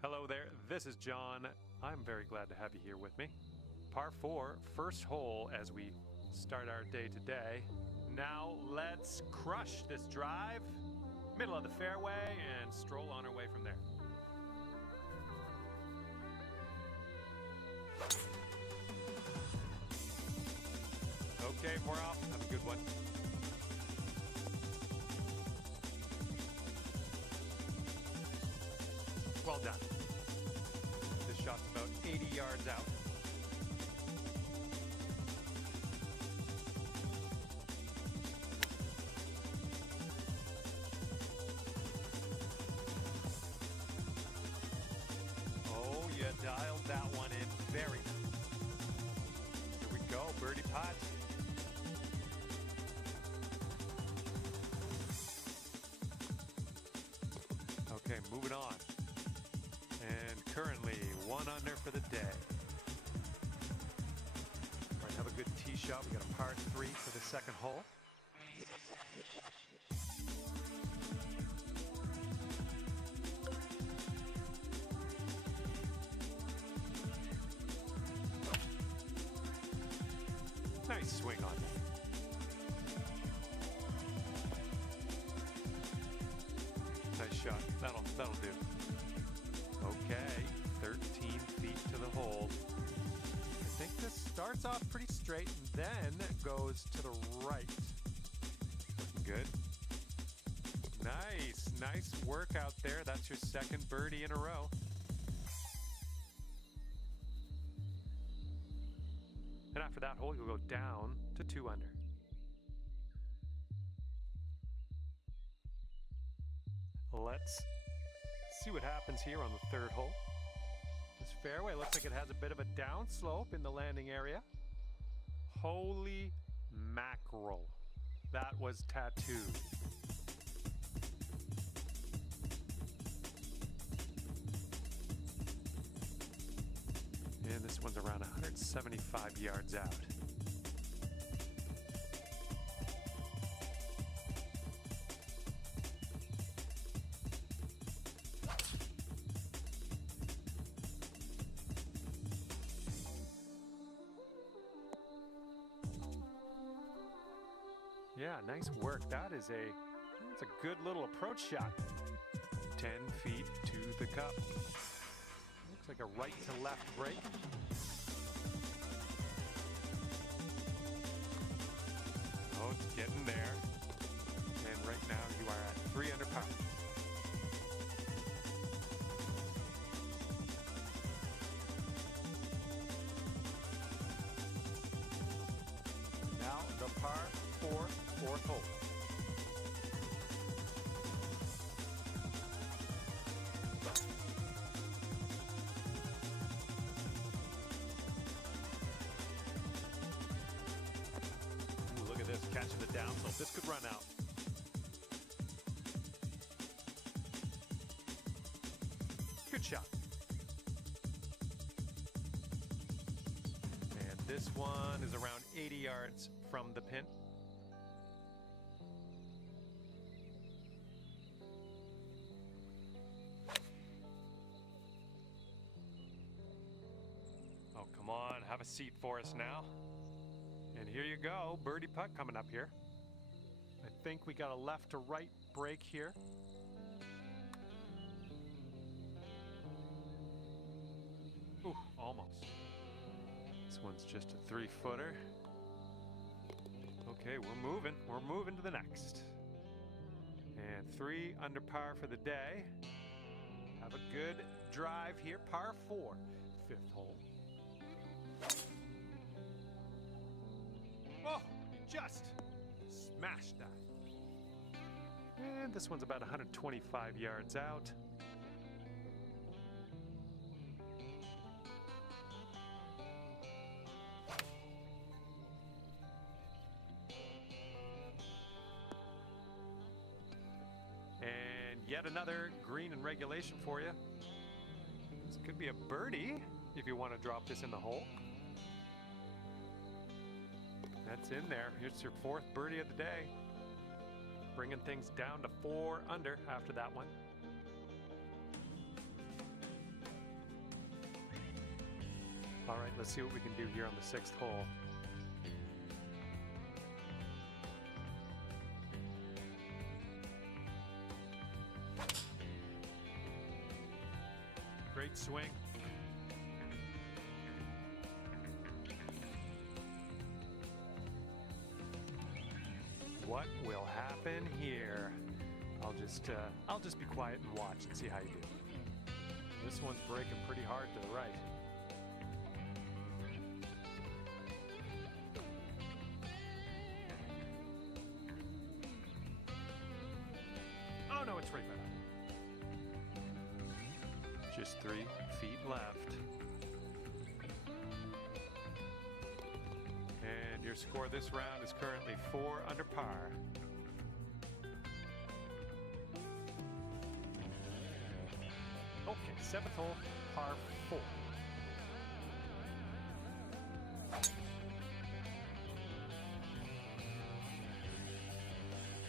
Hello there, this is John. I'm very glad to have you here with me. Par 4, first hole as we start our day today. Now let's crush this drive, middle of the fairway, and stroll on our way from there. Okay, we're off. Have a good one. Well done. This shot's about 80 yards out. Oh, you dialed that one in very nice. Here we go, birdie putt. Okay, moving on. And currently 1 under for the day. All right, have a good tee shot. We got a par 3 for the second hole. Nice swing on that. Nice shot. That'll do. Okay, 13 feet to the hole. I think this starts off pretty straight and then goes to the right. Looking good. Nice work out there. That's your second birdie in a row. And after that hole, you'll go down to 2 under. Let's see what happens here on the third hole. This fairway looks like it has a bit of a downslope in the landing area. Holy mackerel. That was tattooed. And this one's around 175 yards out. Yeah, nice work. That's a good little approach shot. 10 feet to the cup. Looks like a right to left break. Oh, it's getting there. And right now you are at 3 under par. Now the par 4, fourth hole. Ooh, look at this, catching the downslope. This could run out. Good shot. And this one is around 80 yards from the pin. Oh, come on, have a seat for us now. And here you go, birdie putt coming up here. I think we got a left to right break here. Ooh, almost. This one's just a 3-footer. Okay, we're moving to the next. And 3 under par for the day. Have a good drive here, par 4, 5th hole. Oh, just smashed that. And this one's about 125 yards out. And yet another green in regulation for you. This could be a birdie if you want to drop this in the hole. That's in there. Here's your 4th birdie of the day. Bringing things down to 4 under after that one. All right, let's see what we can do here on the 6th hole. Great swing. What will happen here? I'll just be quiet and watch and see how you do. This one's breaking pretty hard to the right. Oh no, it's right back. Just 3 feet left. And your score this round is currently 4 under par. Okay, 7th hole, par 4.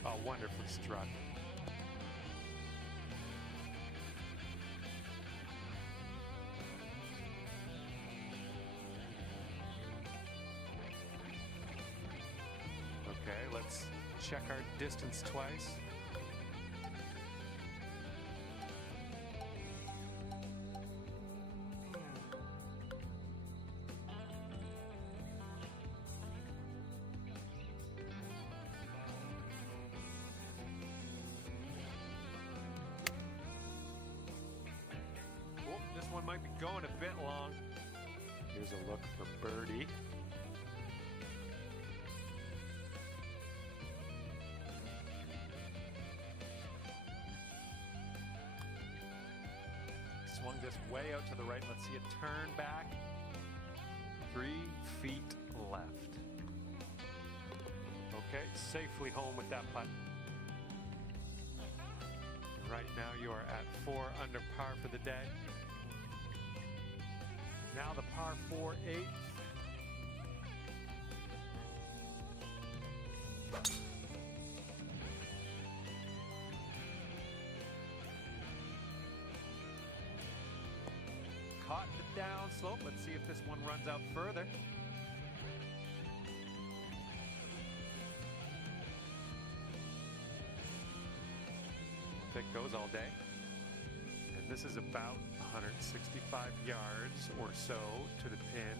Oh, wonderfully struck. Okay, let's check our distance twice. This one might be going a bit long. Here's a look for birdie. Swung this way out to the right. Let's see it turn back. 3 feet left. Okay, safely home with that putt. Right now you are at 4 under par for the day. Now the par 4 8th. Caught the down slope. Let's see if this one runs out further. It goes all day. And this is about 165 yards or so to the pin.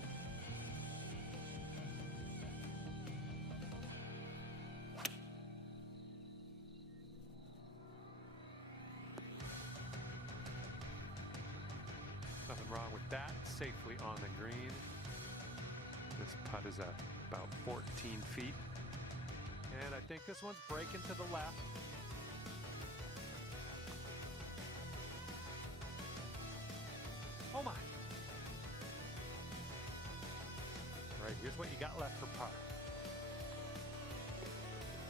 Nothing wrong with that. Safely on the green. This putt is at about 14 feet. And I think this one's breaking to the left. Oh my. Right, here's what you got left for par.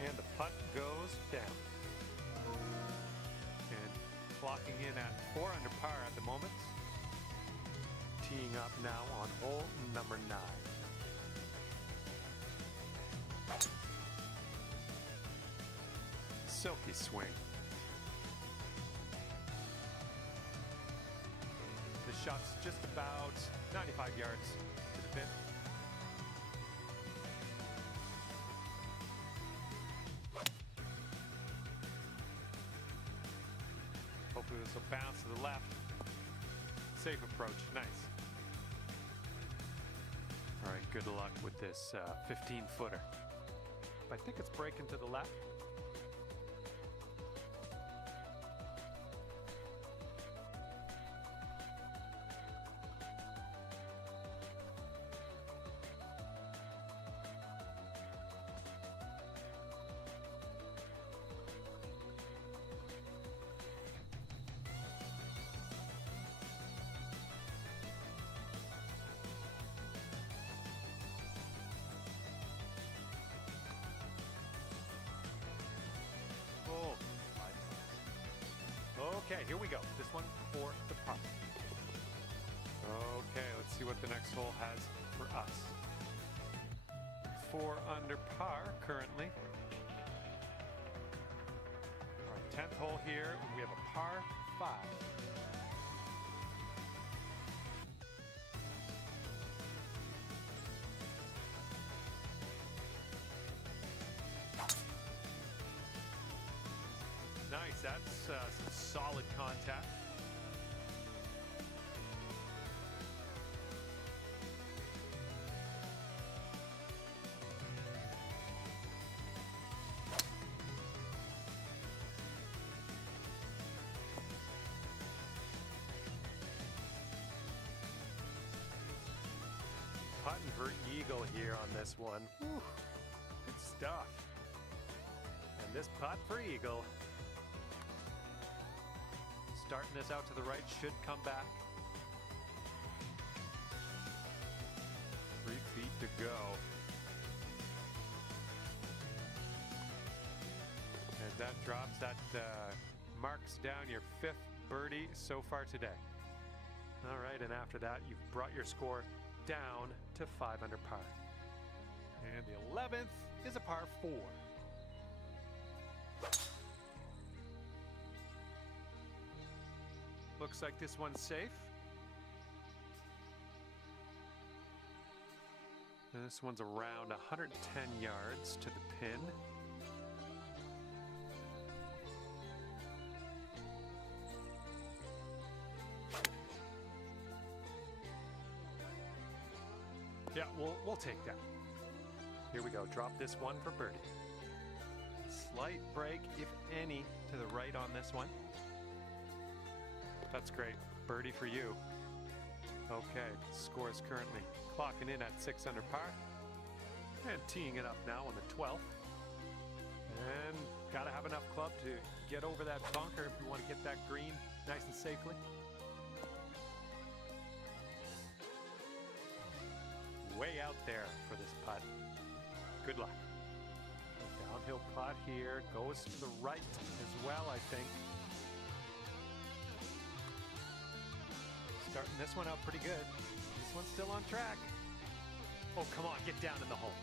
And the putt goes down. And clocking in at 4 under par at the moment. Teeing up now on hole number 9. Silky swing. The shot's just about 95 yards to the pin. Hopefully this will bounce to the left. Safe approach, nice. All right, good luck with this 15-footer. I think it's breaking to the left. Okay, here we go. This one for the par. Okay, let's see what the next hole has for us. 4 under par currently. All right, 10th hole here. We have a par 5. Nice, that's some solid contact. Putting for eagle here on this one. Whew, good stuff. And this putt for eagle. Starting this out to the right, should come back. 3 feet to go. And that drops, that marks down your 5th birdie so far today. All right, and after that, you've brought your score down to 5 under par. And the 11th is a par 4. Looks like this one's safe. And this one's around 110 yards to the pin. Yeah, we'll take that. Here we go. Drop this one for birdie. Slight break, if any, to the right on this one. That's great. Birdie for you. Okay, score is currently clocking in at 6 under par. And teeing it up now on the 12th. And gotta have enough club to get over that bunker if you want to get that green nice and safely. Way out there for this putt. Good luck. Downhill putt here. Goes to the right as well, I think. Starting this one out pretty good. This one's still on track. Oh, come on, get down in the hole.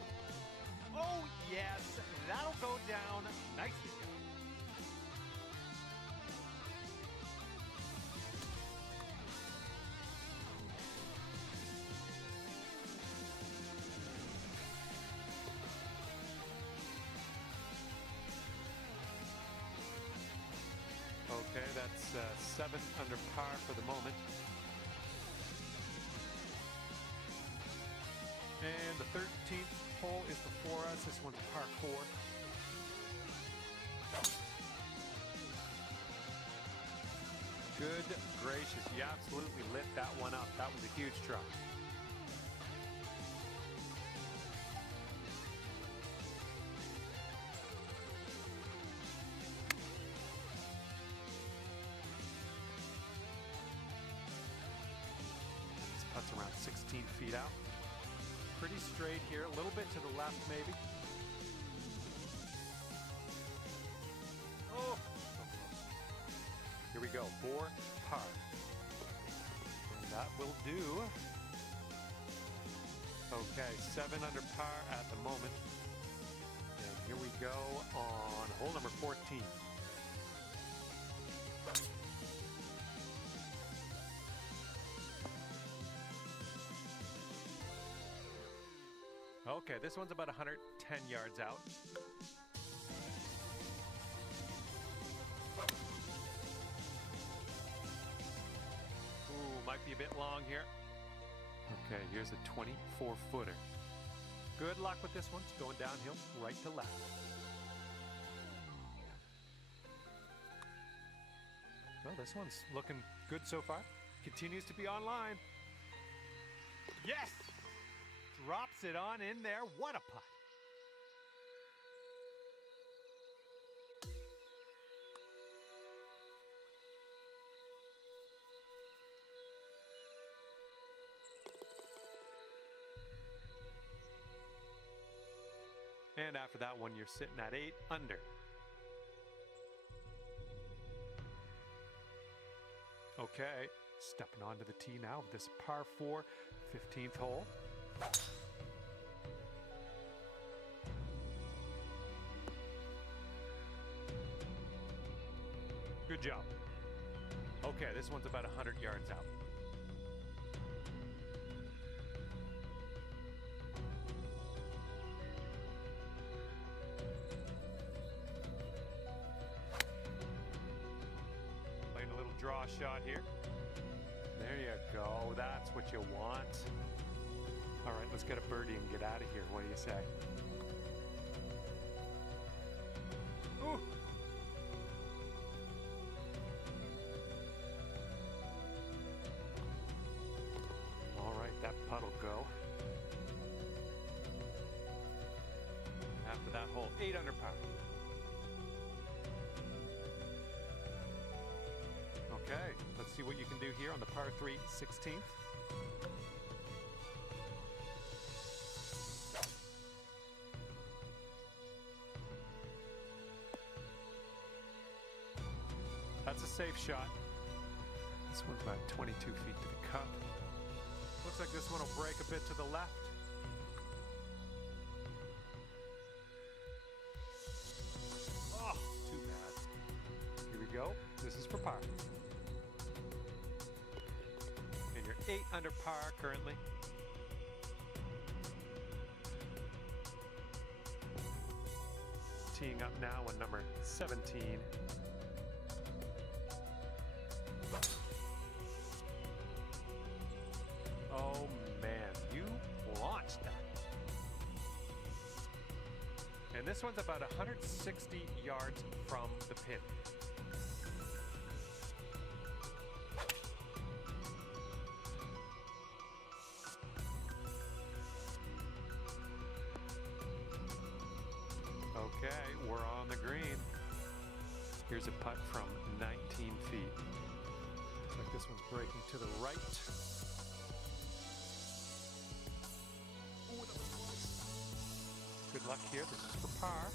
Oh, yes, that'll go down nicely. Okay, that's 7 under par for the moment. And the 13th hole is before us. This one's par 4. Good gracious, you absolutely lit that one up. That was a huge truck. This putt's around 16 feet out. Pretty straight here, a little bit to the left maybe. Oh, so close. Here we go, 4 par. And that will do. Okay, 7 under par at the moment. And here we go on hole number 14. Okay, this one's about 110 yards out. Ooh, might be a bit long here. Okay, here's a 24-footer. Good luck with this one. It's going downhill right to left. Well, this one's looking good so far. Continues to be online. Yes! Drops it on in there. What a putt. And after that one, you're sitting at 8 under. Okay, stepping onto the tee now with this par 4, 15th hole. Good job. Okay, this one's about 100 yards out. draw shot here. There you go. That's what you want. All right, let's get a birdie and get out of here. What do you say? Ooh. All right, that putt'll go. After that hole, 8 under par. Okay, let's see what you can do here on the par 3 16th. That's a safe shot. This one's about 22 feet to the cup. Looks like this one will break a bit to the left. Oh, too bad. Here we go. This is for par. And you're 8 under par currently. Teeing up now on number 17. Oh man, you launched that. And this one's about 160 yards from the pin. Okay, we're on the green. Here's a putt from 19 feet. Looks like this one's breaking to the right. Ooh, that was close. Good luck here. This is for par.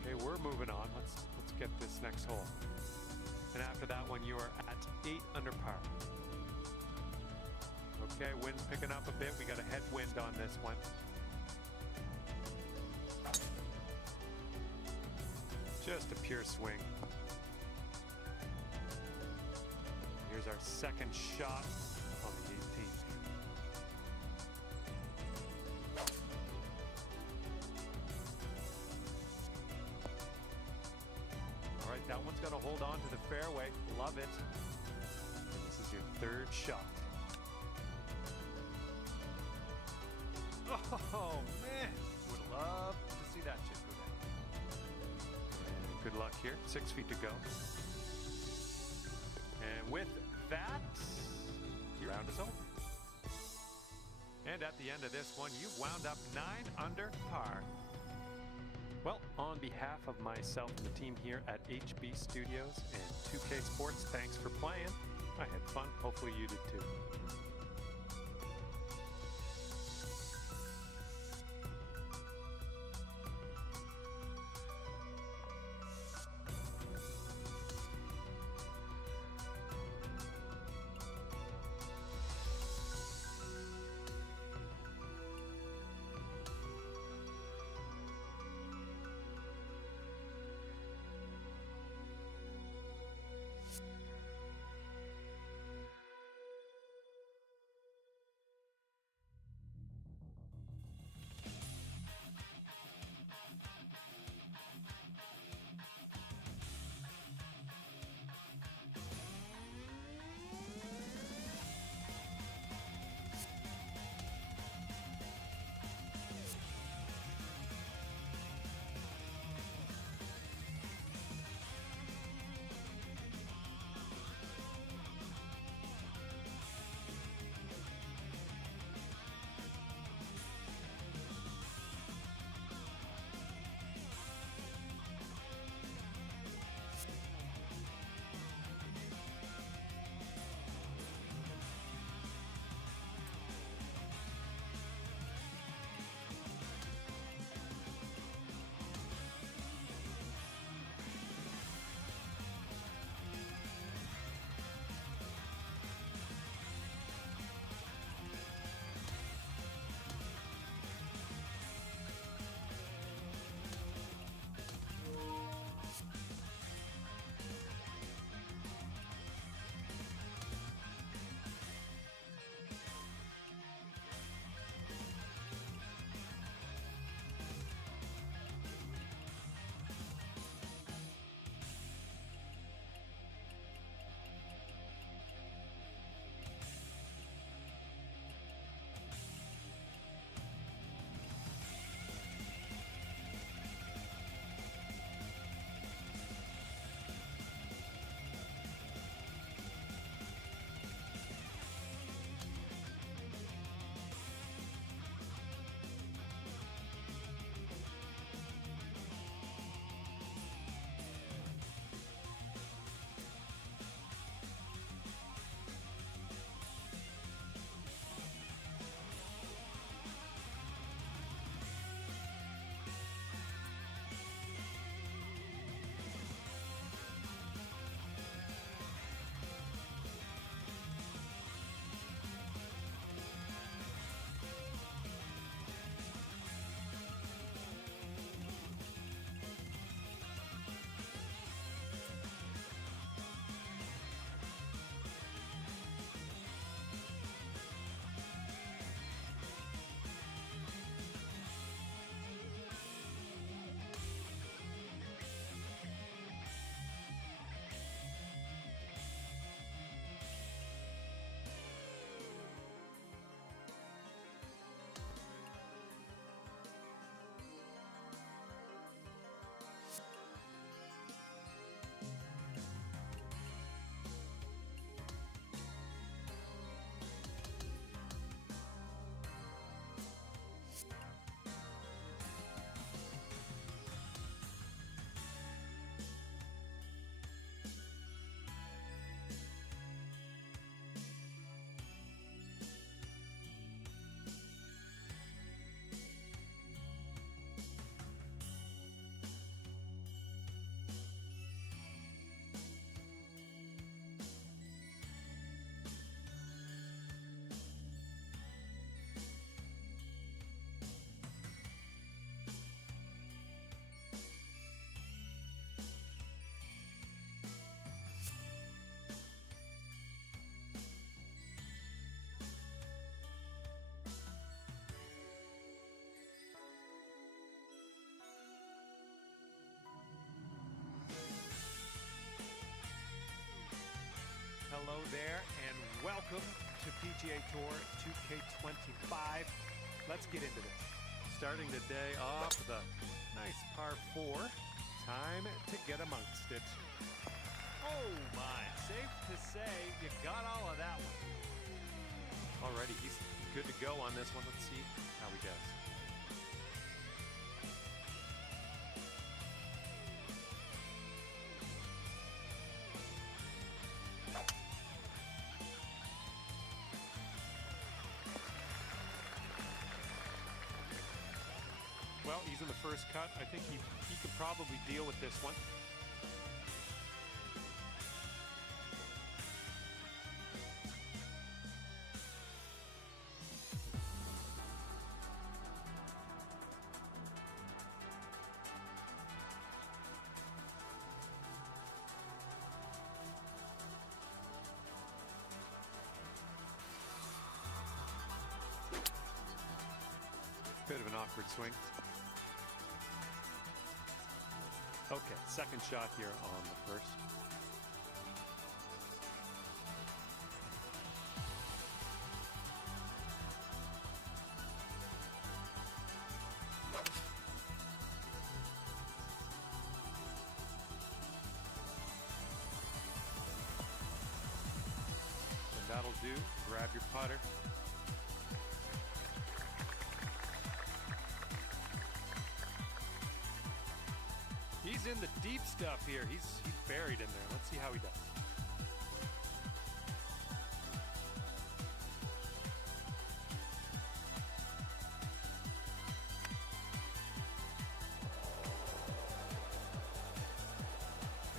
Okay, we're moving on. Let's get this next hole. And after that one, you are at 8 under par. Okay, wind's picking up a bit. We got a headwind on this one. Just a pure swing. Here's our second shot on the 18th. All right, that one's gonna hold on to the fairway. Love it. And this is your third shot. Oh man, would love to see that chip go down. And good luck here. 6 feet to go. And with that, your round is over. And at the end of this one, you wound up 9 under par. Well, on behalf of myself and the team here at HB Studios and 2K Sports, thanks for playing. I had fun. Hopefully you did too. Hello there, and welcome to PGA Tour 2K25. Let's get into this. Starting the day off with a nice par 4. Time to get amongst it. Oh my, safe to say you got all of that one. Alrighty, he's good to go on this one. Let's see how he does. Well, he's in the first cut. I think he could probably deal with this one. Bit of an awkward swing. Okay, second shot here on the first. And that'll do. Grab your putter. He's in the deep stuff here. He's buried in there. Let's see how he does.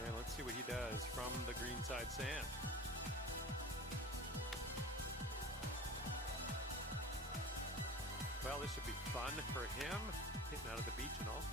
And let's see what he does from the greenside sand. Well, this should be fun for him, hitting out of the beach and all.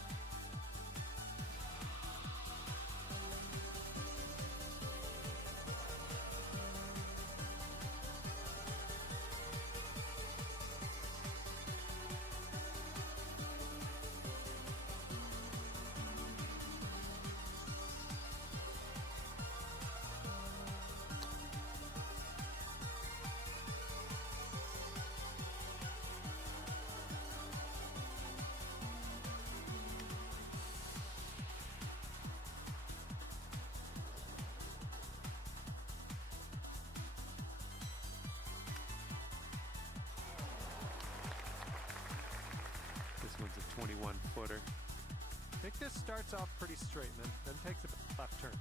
This one's a 21-footer. I think this starts off pretty straight and then takes a left turn.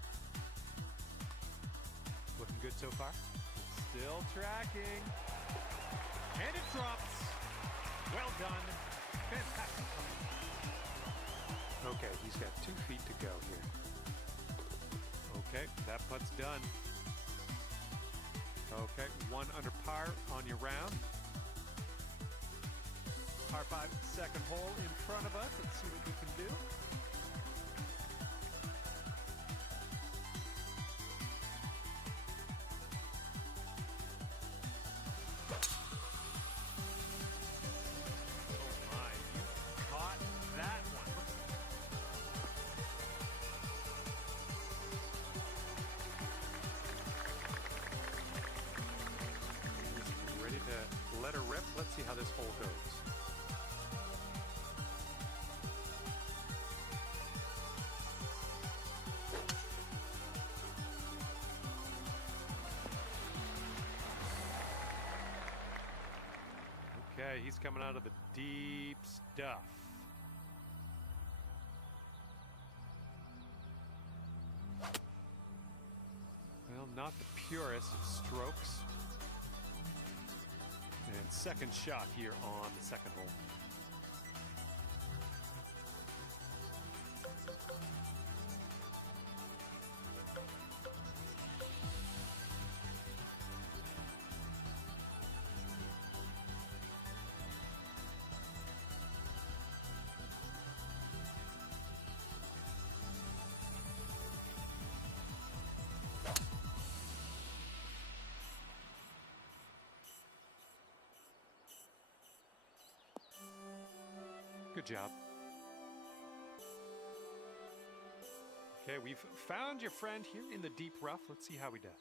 Looking good so far. Still tracking. And it drops. Well done. Fantastic. Okay, he's got 2 feet to go here. Okay, that putt's done. Okay, 1 under par on your round. Par 5, second hole in front of us. Let's see what we can do. Oh my, you caught that one. He's ready to let her rip. Let's see how this hole goes. Okay, he's coming out of the deep stuff. Well, not the purest of strokes. And second shot here on the second hole. Good job. Okay, we've found your friend here in the deep rough. Let's see how he does.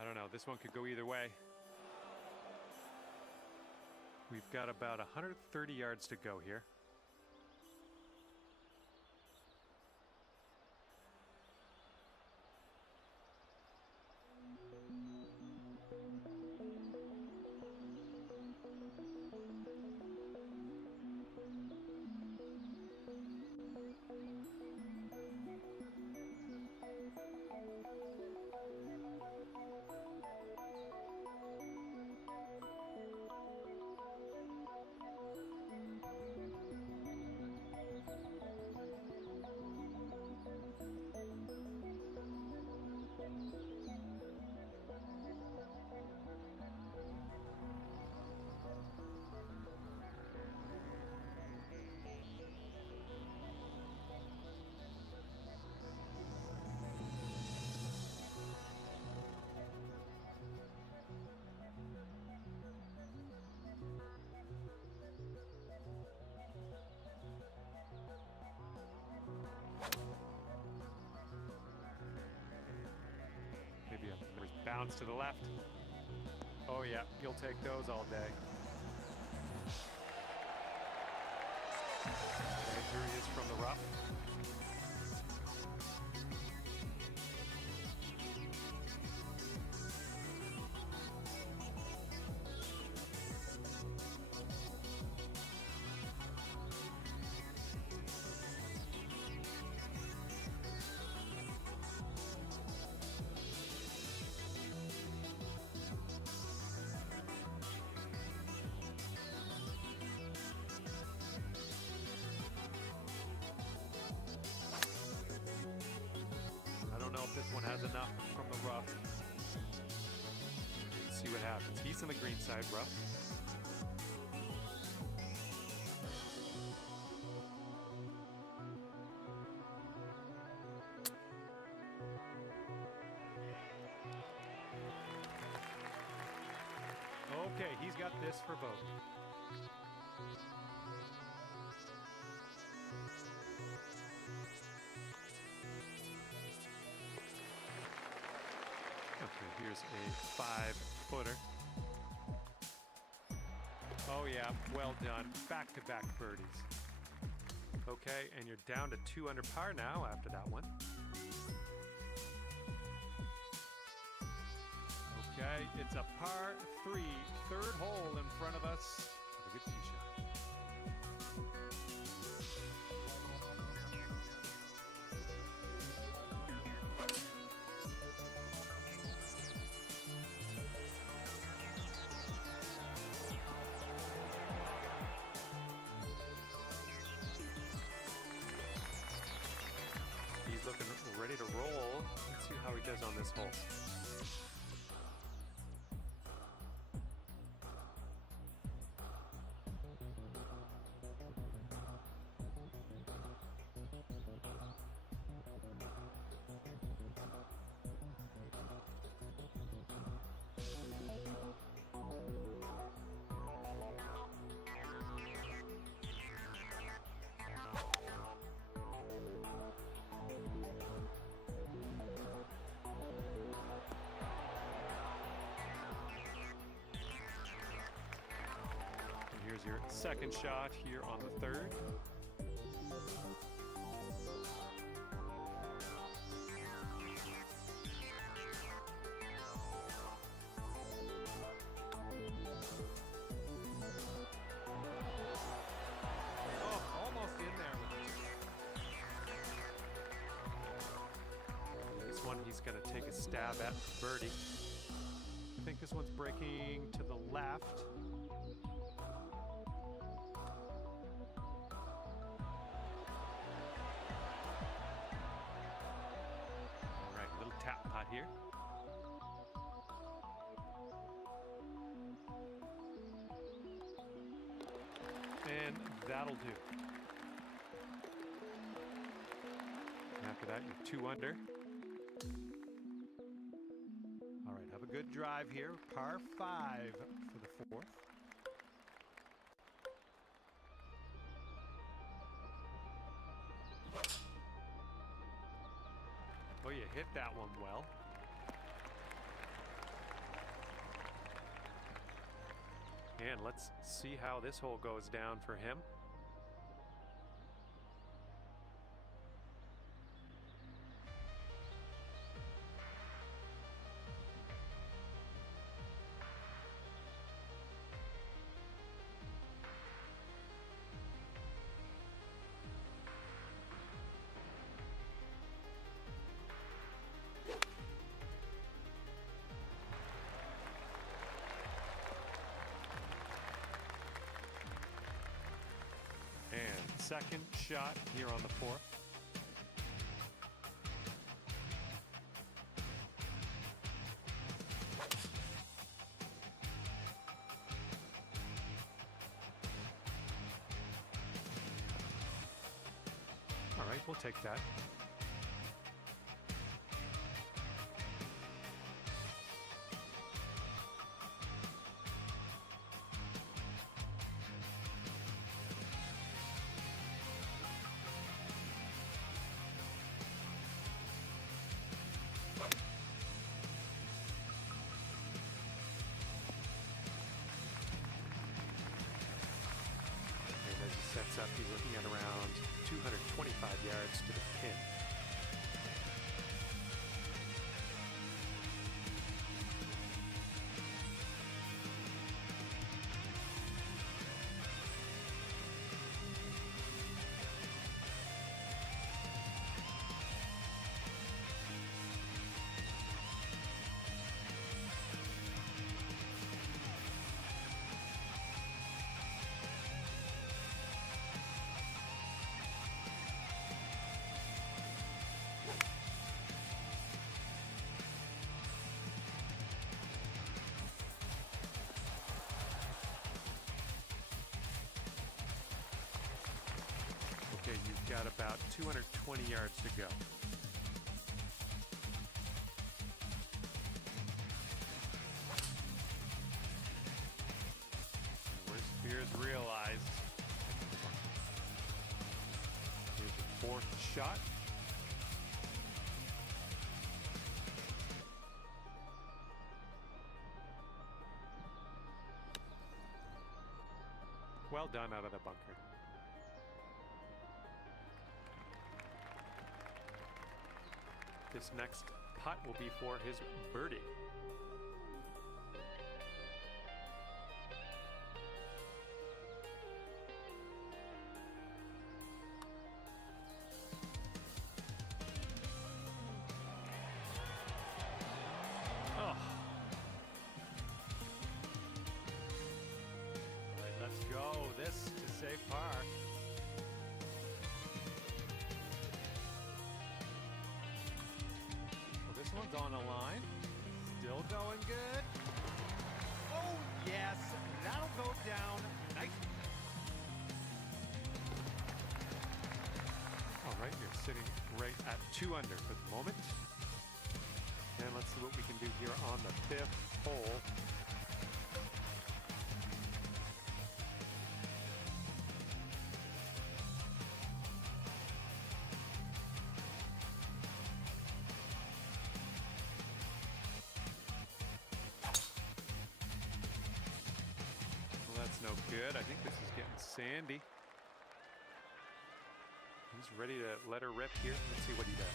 I don't know, this one could go either way. We've got about 130 yards to go here. Maybe a bounce to the left. Oh yeah, you'll take those all day. Okay, here he is from the rough. This one has enough from the rough. Let's see what happens. He's on the green side rough. Okay, he's got this for bogey. Okay, here's a 5-footer. Oh yeah, well done. Back-to-back birdies. Okay, and you're down to 2 under par now after that one. Okay, it's a par 3, third hole in front of us. Have a good tee shot. He's looking ready to roll. Let's see how he does on this hole. Here's your second shot here on the third. Oh, almost in there. This one he's going to take a stab at for birdie. I think this one's breaking to the left. Tap putt here. And that'll do. After After that, you're 2 under. All right, have a good drive here. Par 5 for the 4th. Oh, you hit that one well. And let's see how this hole goes down for him. And second shot here on the 4th. All right, we'll take that. Sets up, he's looking at around 225 yards to the pin. Okay, you've got about 220 yards to go. Worst fears realized. Here's the 4th shot. Well done out of the bunker. This next putt will be for his birdie. Oh. All right, let's go. This is safe par. One's on the line. Still going good. Oh, yes. That'll go down nicely. All right, you're sitting right at 2 under for the moment. And let's see what we can do here on the 5th hole. No good. I think this is getting sandy. He's ready to let her rip here. Let's see what he does.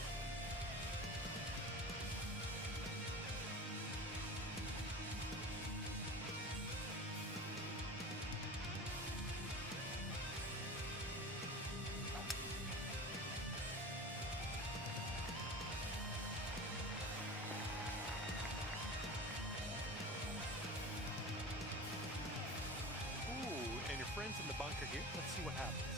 Friends in the bunker here. Let's see what happens.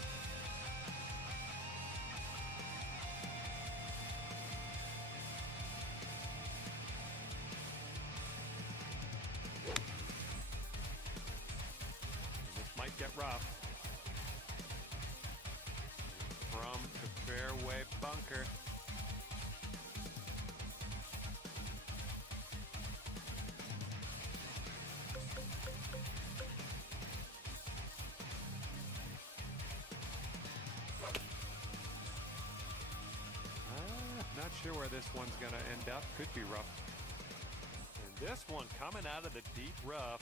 This might get rough. From the fairway bunker. Not sure where this one's going to end up. Could be rough. And this one coming out of the deep rough.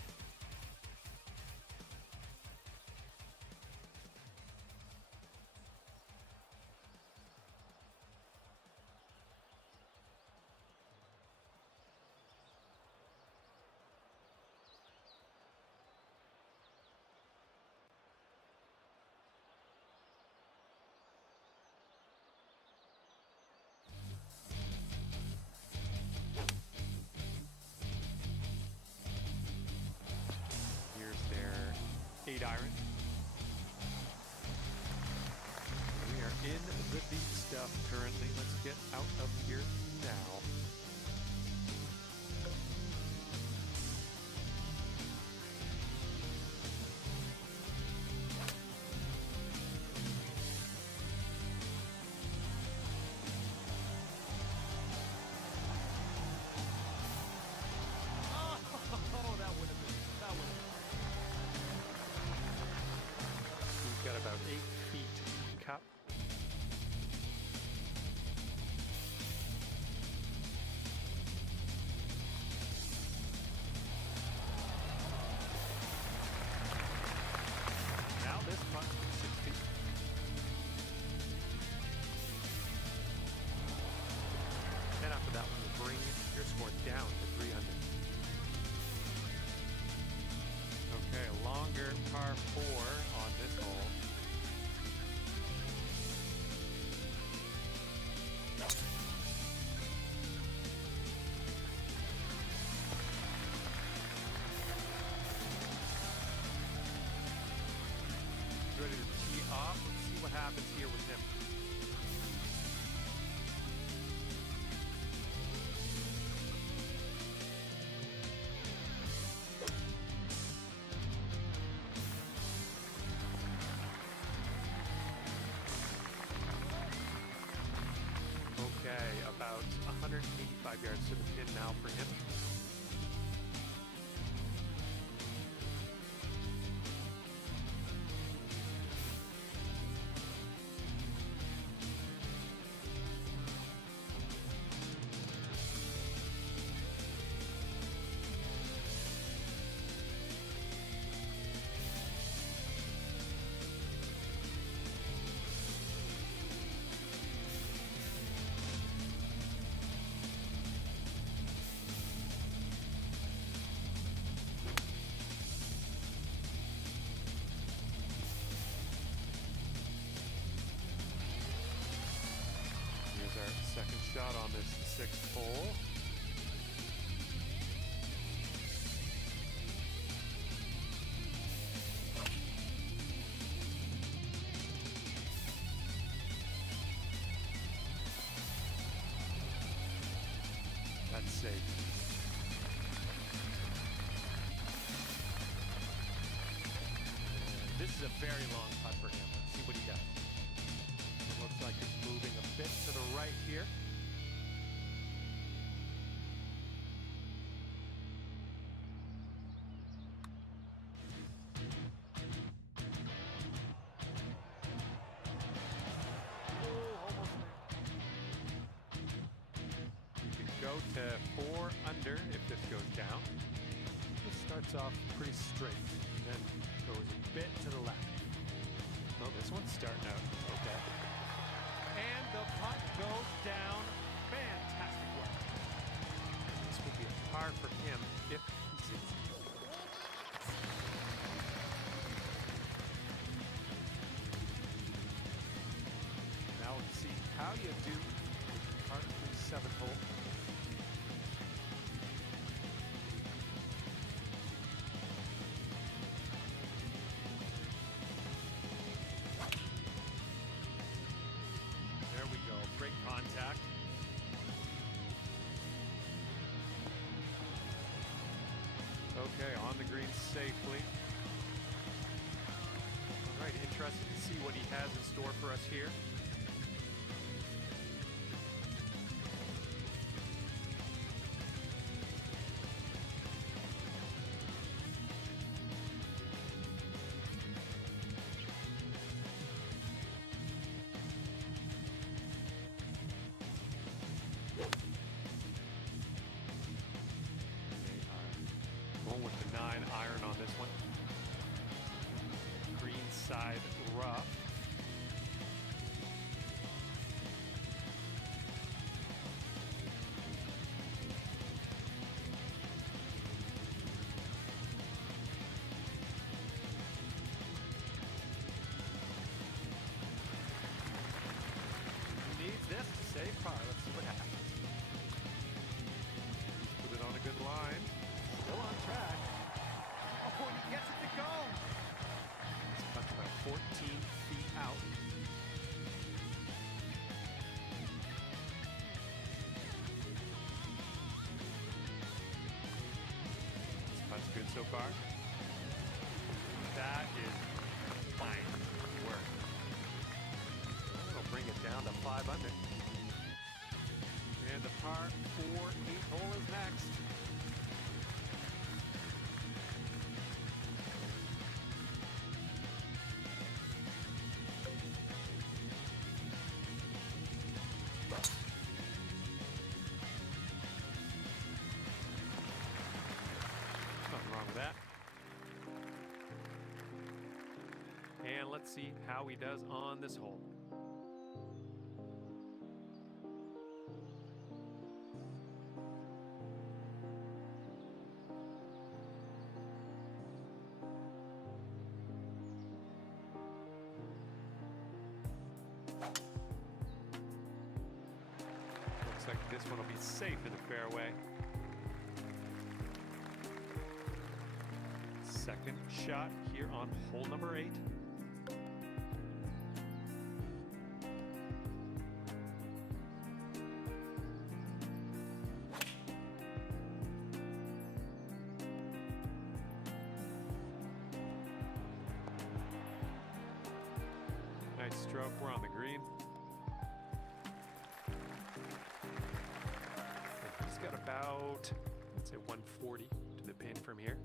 Their 8 iron. We are in the deep stuff currently. Let's get out of here now. Got about 8 feet cup. Now this putt, 6 feet. And after that one, you bring your score down to 300. Okay, a longer par 4 on this hole. He's ready to tee off. Let's see what happens here with him. Okay, about 185 yards to the pin now for him. Our second shot on this 6th hole. That's safe. This is a very long putt for him. Let's see what he does. It looks like it's moving a bit to the right here. You could go to 4 under if this goes down. This starts off pretty straight, then goes a bit to the left. Well, this one's starting out okay. And the putt goes down. Fantastic work. This will be a par for him if he sinks it. Now let's see how you do with par 3 7th hole. Great contact. Okay, on the green safely. All right, interested to see what he has in store for us here. Put's good so far. That is fine work. We'll bring it down to 5 under. And the par 4 8th hole is next. Nothing wrong with that. And let's see how he does on this hole. Looks like this one will be safe in the fairway. Second shot here on hole number 8. Nice stroke, we're on the green. And he's got about, let's say 140 to the pin from here.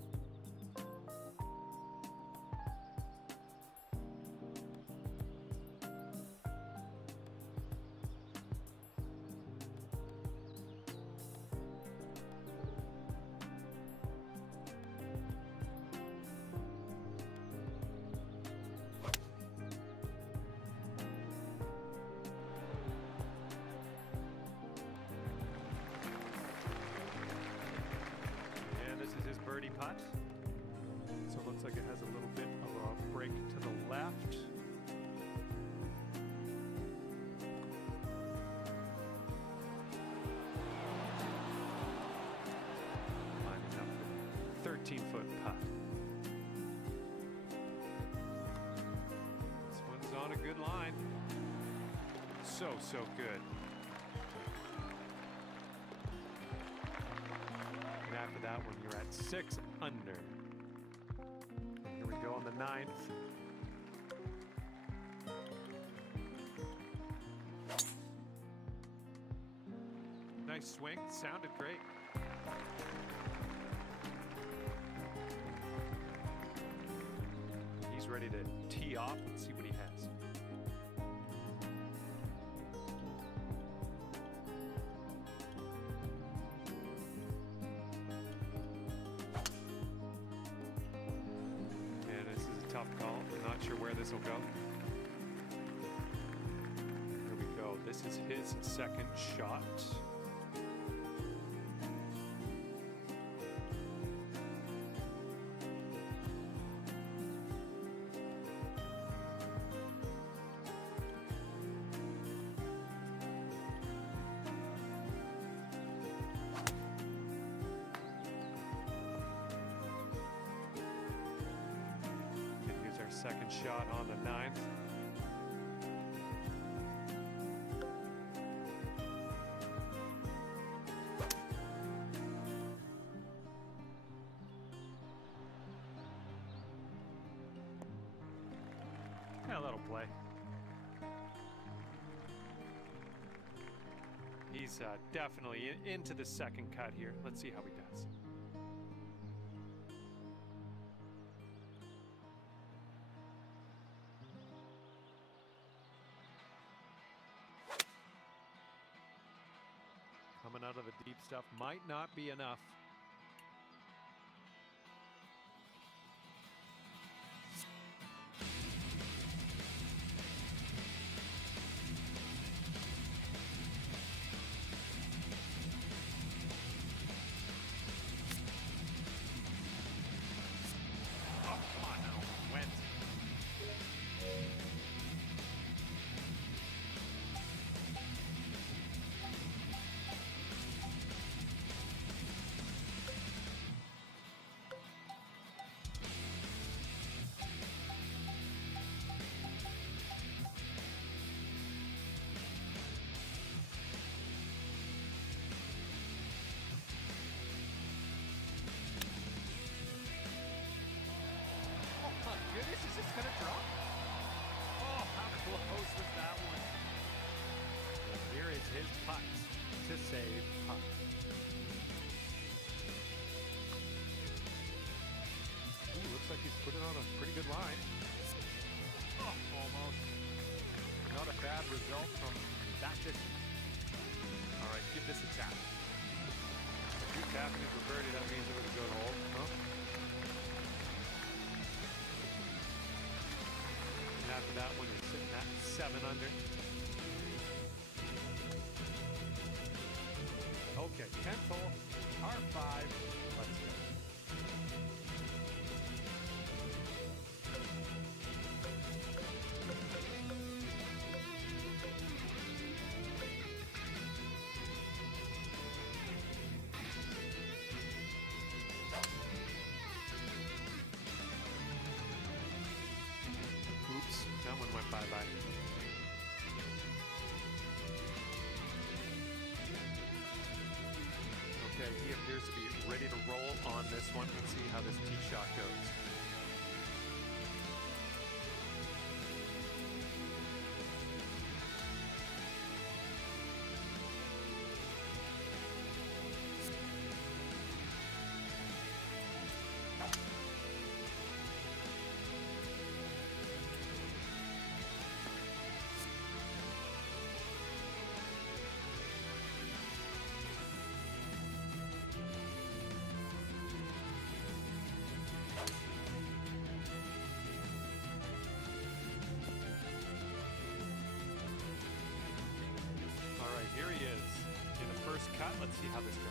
Birdie putt. So it looks like it has a little bit of a break to the left. Lining up the 13-foot putt. This one's on a good line. So good. And after that one, you're at 6 under. And here we go on the 9th. Nice swing, sounded great. He's ready to tee off and see what he has. Tough call. I'm not sure where this will go. Here we go. This is his second shot. Second shot on the 9th. Yeah, that'll play. He's definitely into the second cut here. Let's see how he does. Coming out of the deep stuff might not be enough. Oh, come on now. Went. to save putt. Ooh, looks like he's putting on a pretty good line. Oh, almost. Not a bad result from that distance. All right, give this a tap. If you're tapping it for birdie, that means it was a good hole. Huh? And after that one, you're sitting at 7 under. Okay, 10th hole, par 5. Let's go. Oops, that one went bye-bye. Okay, he appears to be ready to roll on this one. Let's see how this tee shot goes. Here he is in the first cut. Let's see how this goes.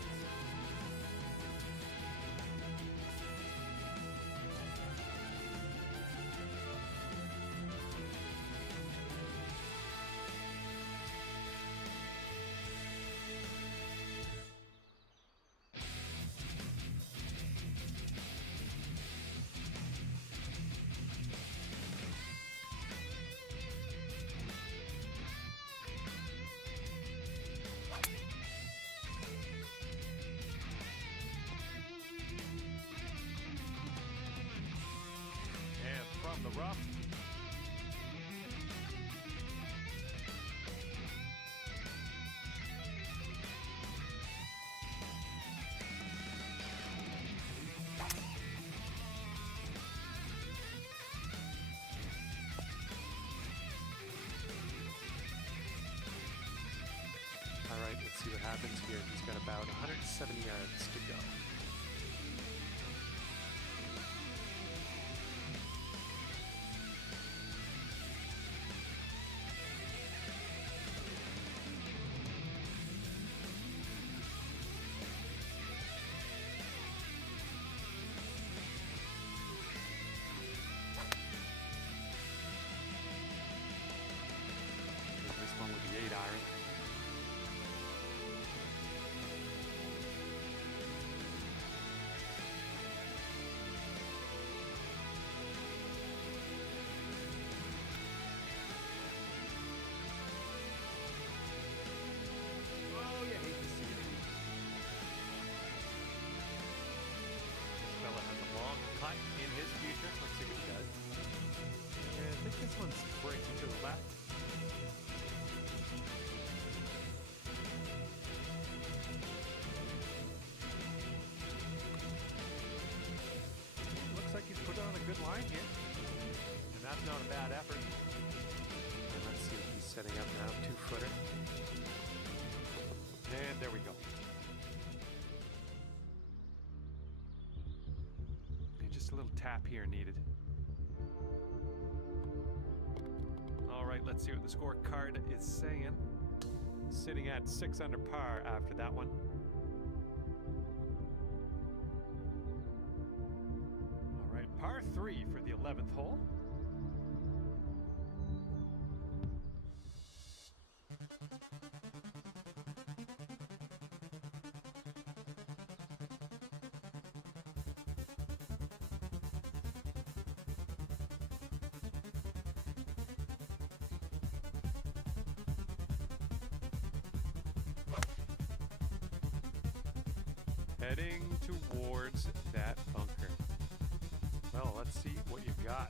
The rough. All right, let's see what happens here. He's got about 170 yards to go. With the 8 iron. Oh, you hate to see it. This fella has a long putt in his future. Let's see what he does. And I think this one's breaking to the left. Like he's put on a good line here, and that's not a bad effort. And let's see what he's setting up now. 2-footer, and there we go. And just a little tap here needed. All right, let's see what the scorecard is saying. Sitting at 6 under par after that one. Par 3 for the 11th hole. Heading towards that bunker. Well, let's see what you've got.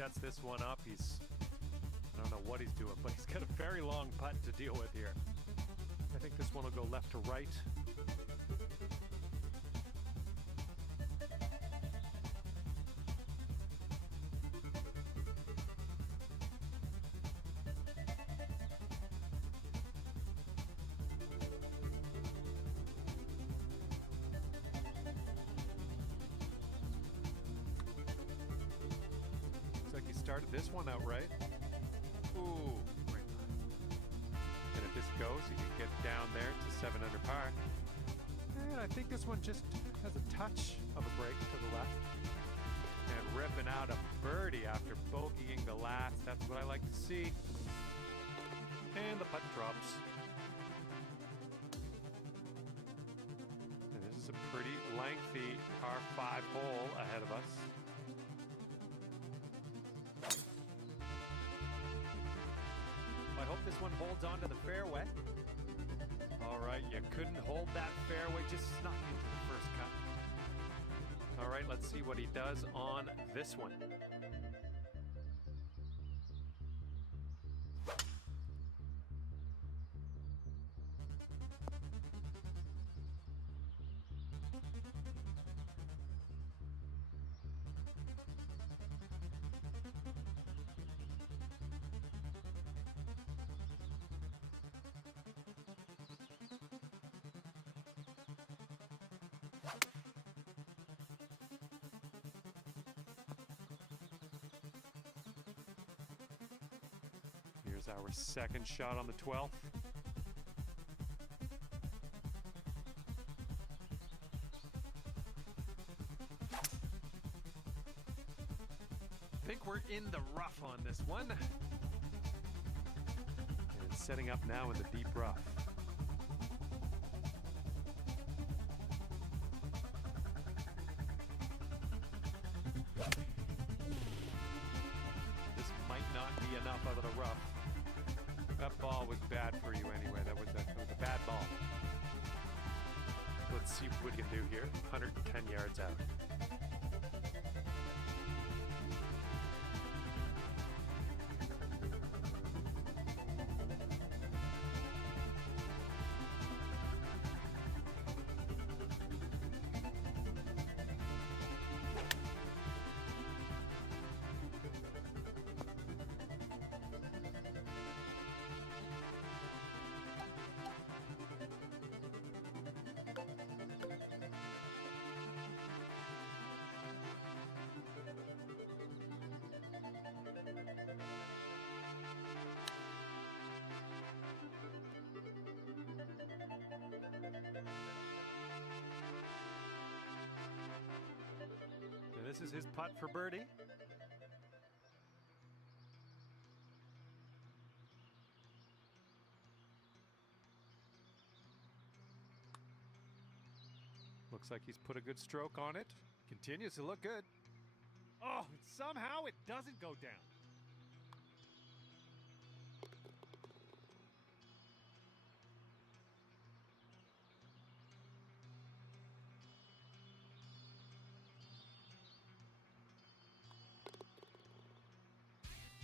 sets this one up, I don't know what he's doing, but he's got a very long putt to deal with here. I think this one will go left to right. Looks like he started this one out right. Ooh, great line. And if this goes, he can get down there to 7 under par. And I think this one just has a touch of a break to the left. And ripping out a birdie after bogeying the last. That's what I like to see. And the putt drops. And this is a pretty lengthy par 5 hole ahead of us. I hope this one holds on to the fairway. All right, you couldn't hold that fairway, just snuck into the first cut. All right, let's see what he does on this one. Here's our second shot on the 12th. I think we're in the rough on this one. And setting up now in the deep rough. This might not be enough out of the rough. That ball was bad for you anyway. That was a bad ball. Let's see what we can do here. 110 yards out. And this is his putt for birdie. Looks like he's put a good stroke on it. Continues to look good. Oh, somehow it doesn't go down.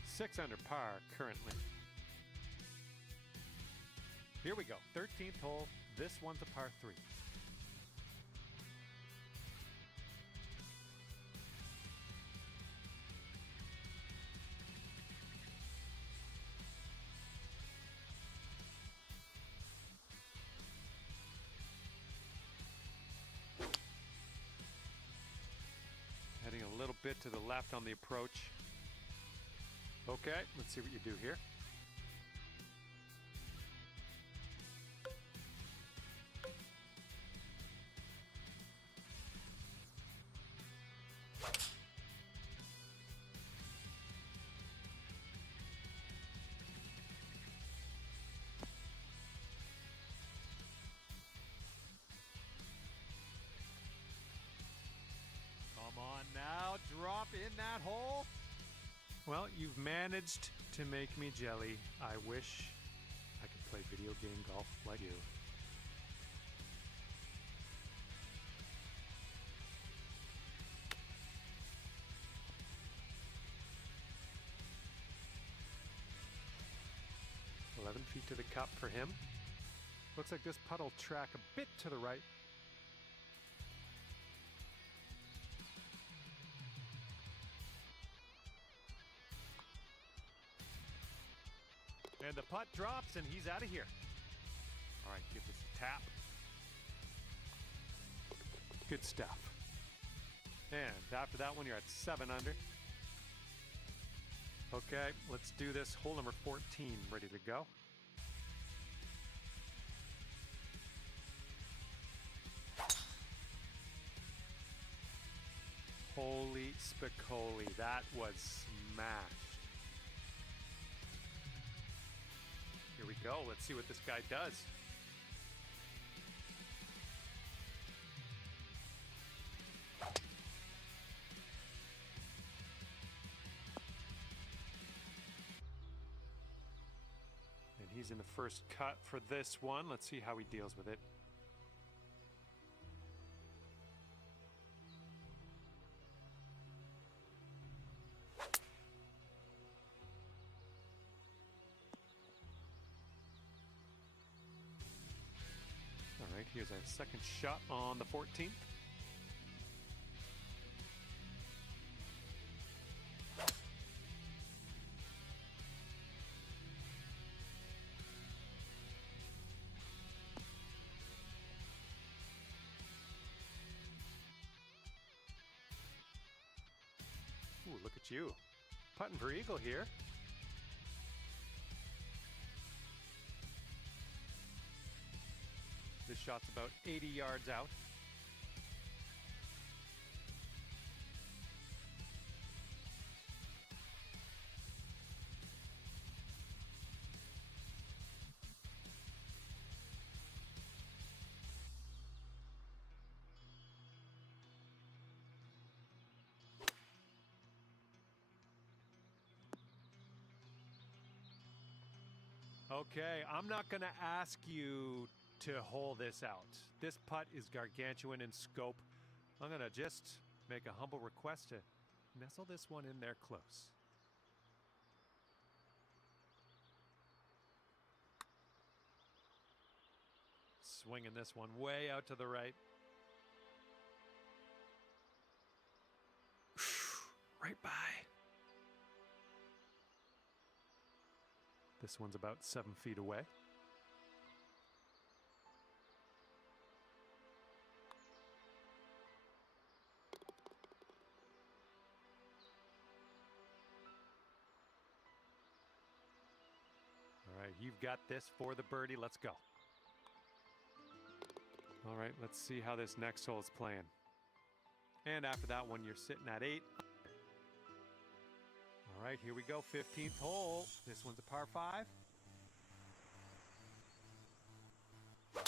Six under par currently. Here we go. 13th hole. This one's a par 3. Heading a little bit to the left on the approach. Okay, let's see what you do here. Come on now, drop in that hole. Well, you've managed to make me jelly. I wish I could play video game golf like you. to the cup for him. Looks like this putt will track a bit to the right. And the putt drops, and he's out of here. All right, give this a tap. Good stuff. And after that one, you're at 7 under. Okay, let's do this. Hole number 14, ready to go. Holy spicoli, that was smashed. Here we go. Let's see what this guy does. And he's in the first cut for this one. Let's see how he deals with it. All right, here's our second shot on the 14th. Ooh, look at you. Putting for eagle here. This shot's about 80 yards out. Okay, I'm not going to ask you to hole this out. This putt is gargantuan in scope. I'm going to just make a humble request to nestle this one in there close. Swinging this one way out to the right. Right by. This one's about 7 feet away. All right, you've got this for the birdie. Let's go. All right, let's see how this next hole is playing. And after that one, you're sitting at 8. All right, here we go, 15th hole. This one's a par 5. And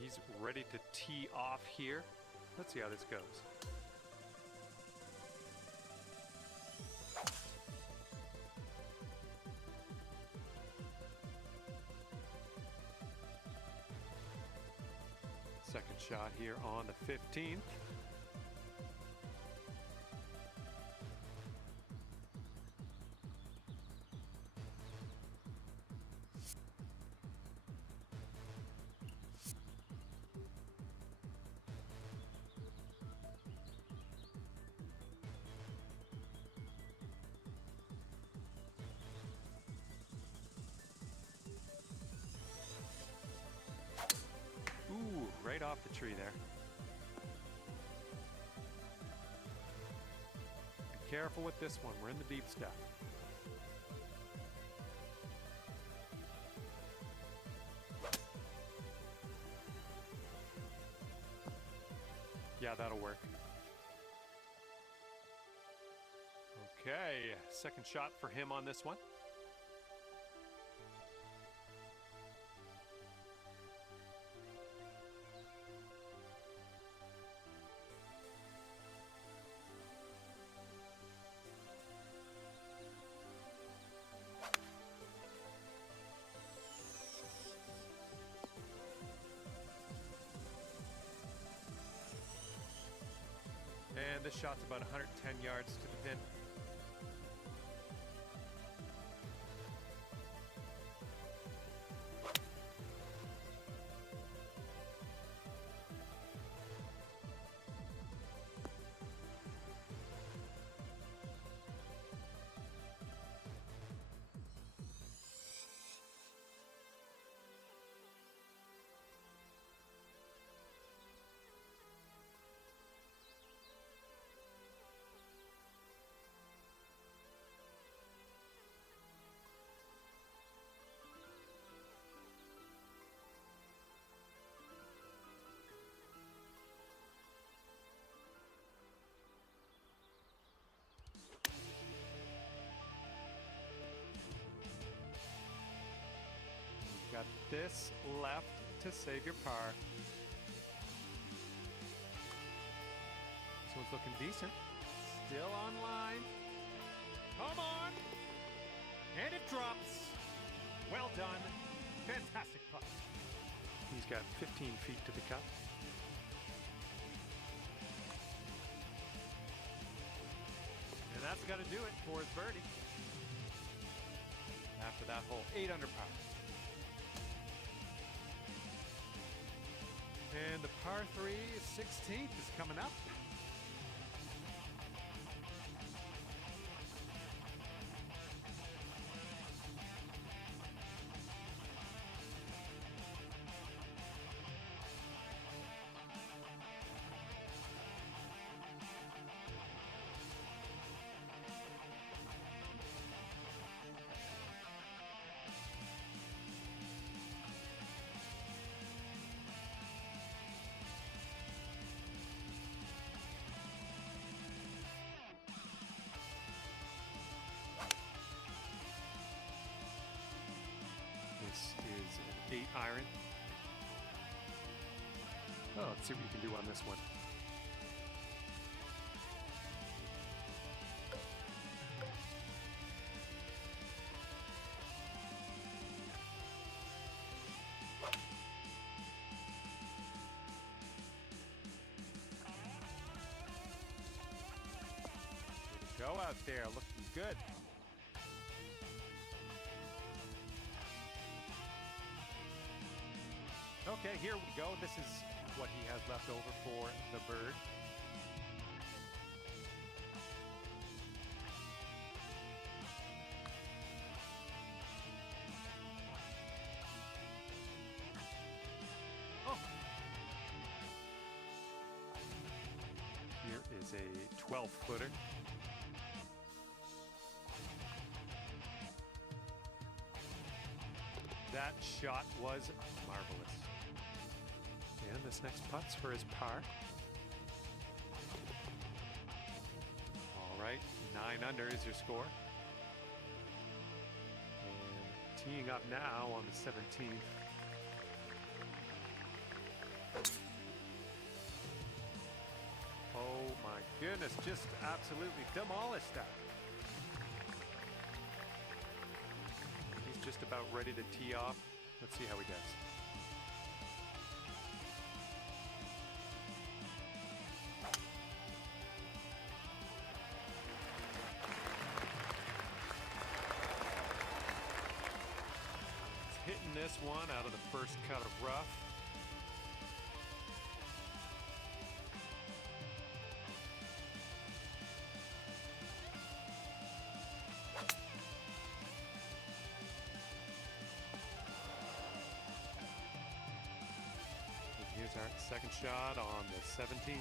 he's ready to tee off here. Let's see how this goes. Second shot here on the 15th. Right off the tree there. Be careful with this one. We're in the deep stuff. Yeah, that'll work. Okay, second shot for him on this one. And this shot's about 110 yards to the pin. Got this left to save your par. So it's looking decent. Still online. Come on! And it drops. Well done. Fantastic putt. He's got 15 feet to the cup. And that's got to do it for his birdie. After that hole, 8 under par. And the par 3 16th is coming up. This is an 8 iron. Oh, let's see what you can do on this one. Way to go out there, looking good. Okay, here we go. This is what he has left over for the bird. Oh! Here is a 12-footer. That shot was marvelous. And this next putt's for his par. All right, 9 under is your score. And teeing up now on the 17th. Oh my goodness, just absolutely demolished that. He's just about ready to tee off. Let's see how he does. Hitting this one out of the first cut of rough. And here's our second shot on the 17th.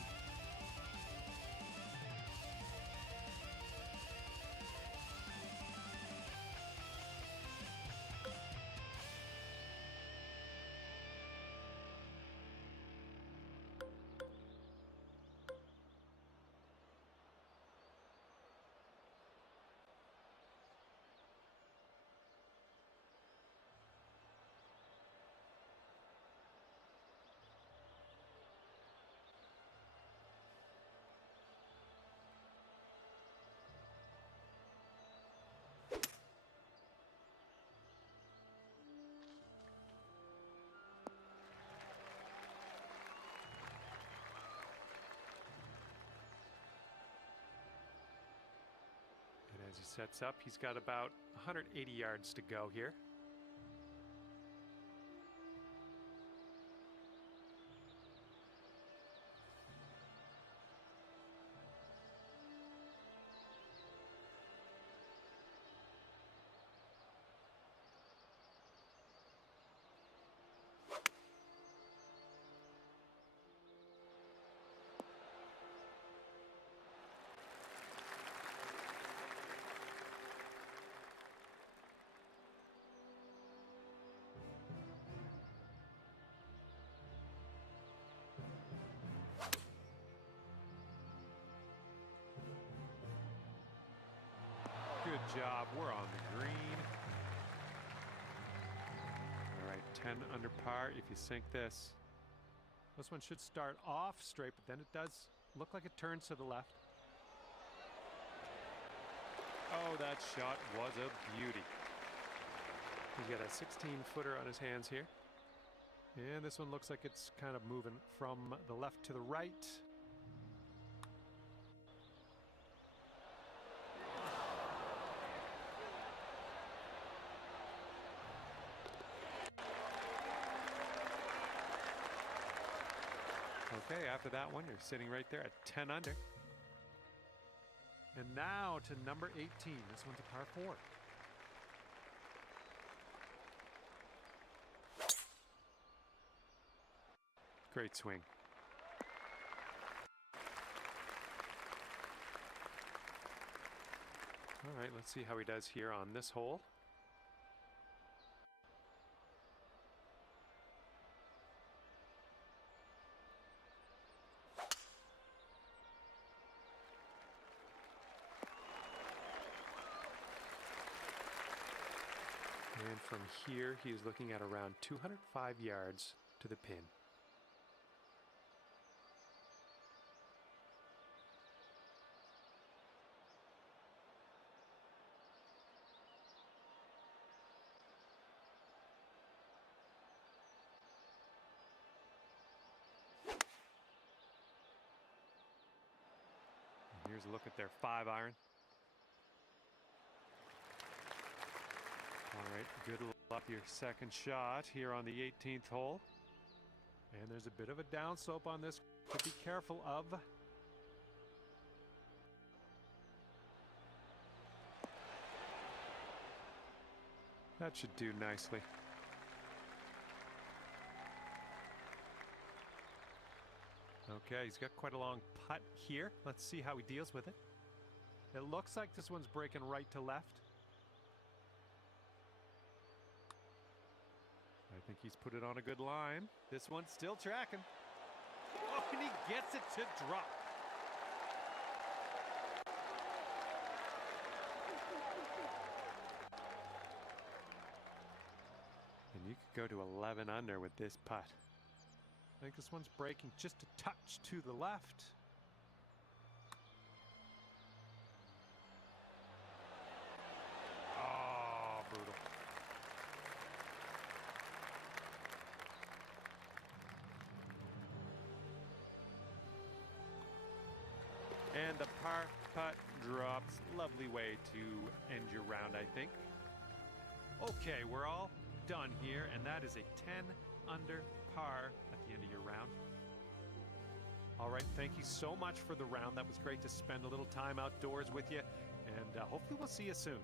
As he sets up, he's got about 180 yards to go here. Good job, we're on the green. All right, 10 under par if you sink this. This one should start off straight, but then it does look like it turns to the left. Oh, that shot was a beauty. He's got a 16-footer on his hands here. And this one looks like it's kind of moving from the left to the right. Okay, after that one, you're sitting right there at 10 under. And now to number 18. This one's a par 4. Great swing. All right, let's see how he does here on this hole. And from here, he is looking at around 205 yards to the pin. And here's a look at their 5-iron. All right, good luck your second shot here on the 18th hole. And there's a bit of a downslope on this to be careful of. That should do nicely. Okay, he's got quite a long putt here. Let's see how he deals with it. It looks like this one's breaking right to left. I think he's put it on a good line. This one's still tracking. Oh, and he gets it to drop. And you could go to 11 under with this putt. I think this one's breaking just a touch to the left. Oh, brutal. And the par putt drops. Lovely way to end your round, I think. Okay, we're all done here, and that is a 10 under par at the end of your round. All right, thank you so much for the round. That was great to spend a little time outdoors with you, and hopefully we'll see you soon.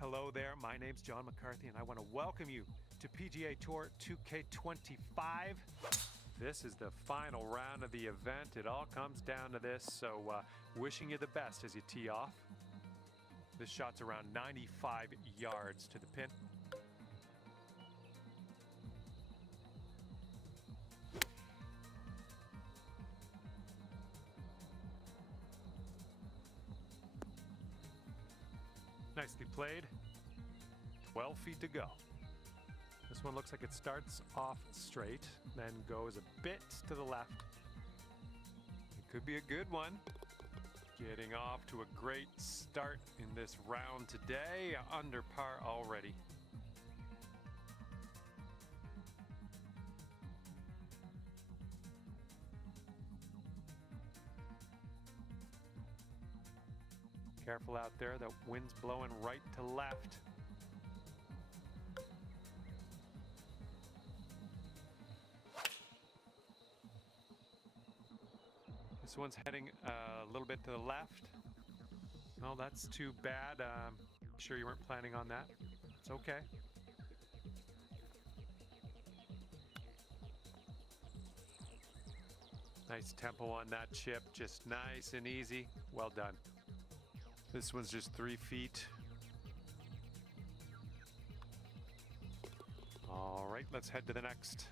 Hello there, my name's John McCarthy, and I want to welcome you to PGA Tour 2K25. This is the final round of the event. It all comes down to this, so wishing you the best as you tee off. This shot's around 95 yards to the pin. Nicely played. 12 feet to go. This one looks like it starts off straight, then goes a bit to the left. It could be a good one. Getting off to a great start in this round today. Under par already. Careful out there, the wind's blowing right to left. This one's heading a little bit to the left. Oh, that's too bad. Sure you weren't planning on that. It's okay. Nice tempo on that chip, just nice and easy. Well done. This one's just 3 feet. All right, let's head to the next.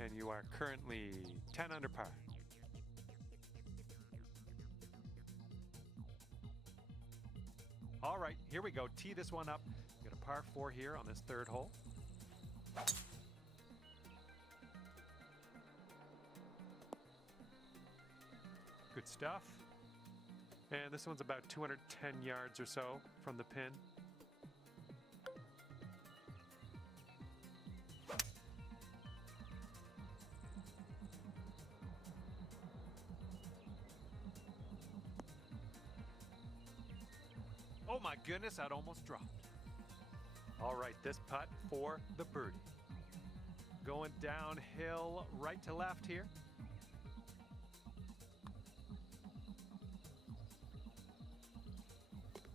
And you are currently 10 under par. All right, here we go. Tee this one up. We got a par 4 here on this third hole. Good stuff. And this one's about 210 yards or so from the pin. Oh my goodness, I'd almost dropped. All right, this putt for the birdie. Going downhill right to left here.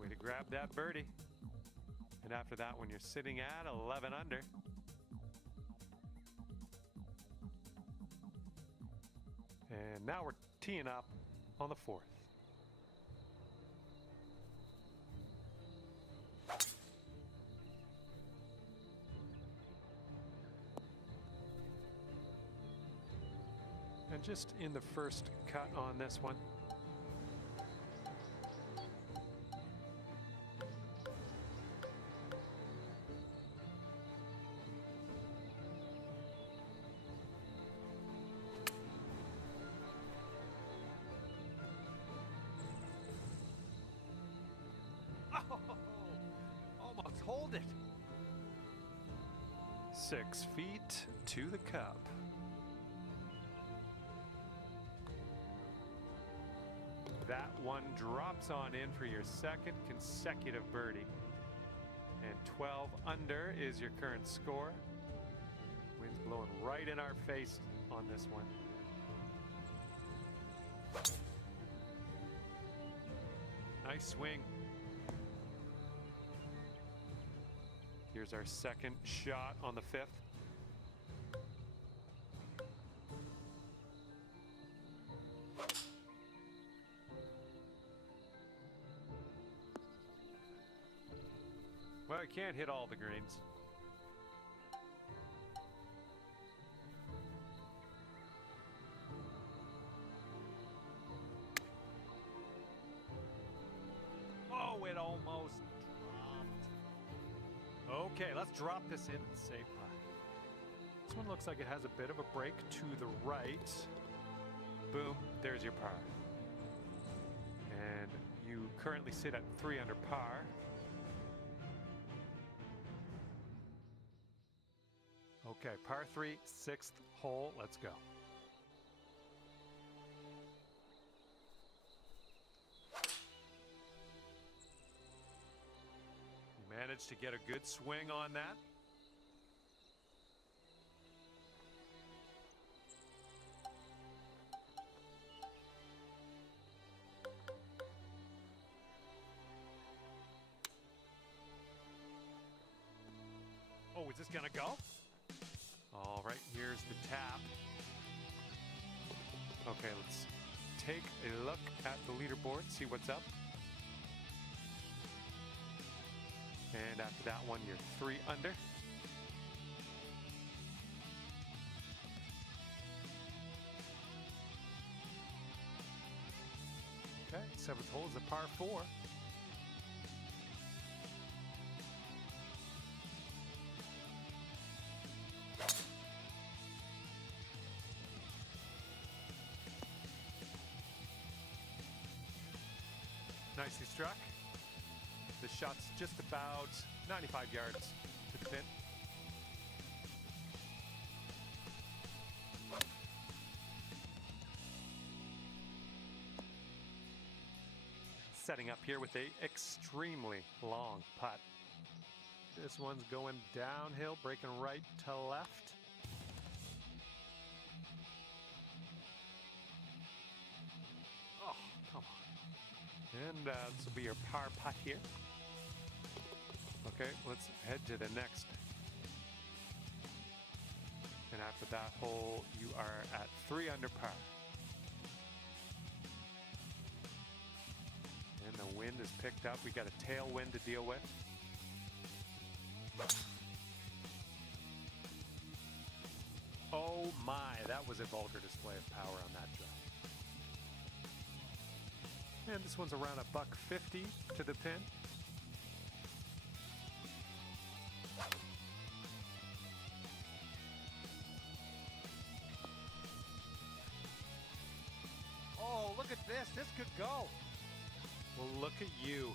Way to grab that birdie. And after that one, you're sitting at 11 under. And now we're teeing up on the fourth. And just in the first cut on this one. Almost hold it. 6 feet to the cup. That one drops on in for your second consecutive birdie. And 12 under is your current score. Wind's blowing right in our face on this one. Nice swing. Here's our second shot on the fifth. Well, I can't hit all the greens. Oh, it almost dropped. Okay, let's drop this in and save par. This one looks like it has a bit of a break to the right. Boom, there's your par. And you currently sit at 3 under par. Okay, par 3, 6th hole, let's go. You managed to get a good swing on that. is this gonna go? All right, here's the tap. Okay, let's take a look at the leaderboard, see what's up. And after that one, you're 3 under. Okay, 7th hole is a par 4. Nicely struck. The shot's just about 95 yards to the pin. Setting up here with a extremely long putt. This one's going downhill, breaking right to left. Oh, come on. And this will be your par putt here. Okay, let's head to the next. And after that hole, you are at 3 under par. And the wind is picked up. We got a tailwind to deal with. Oh my, that was a vulgar display of power on that drive. And this one's around $150 to the pin. Oh, look at this. This could go. Well, look at you.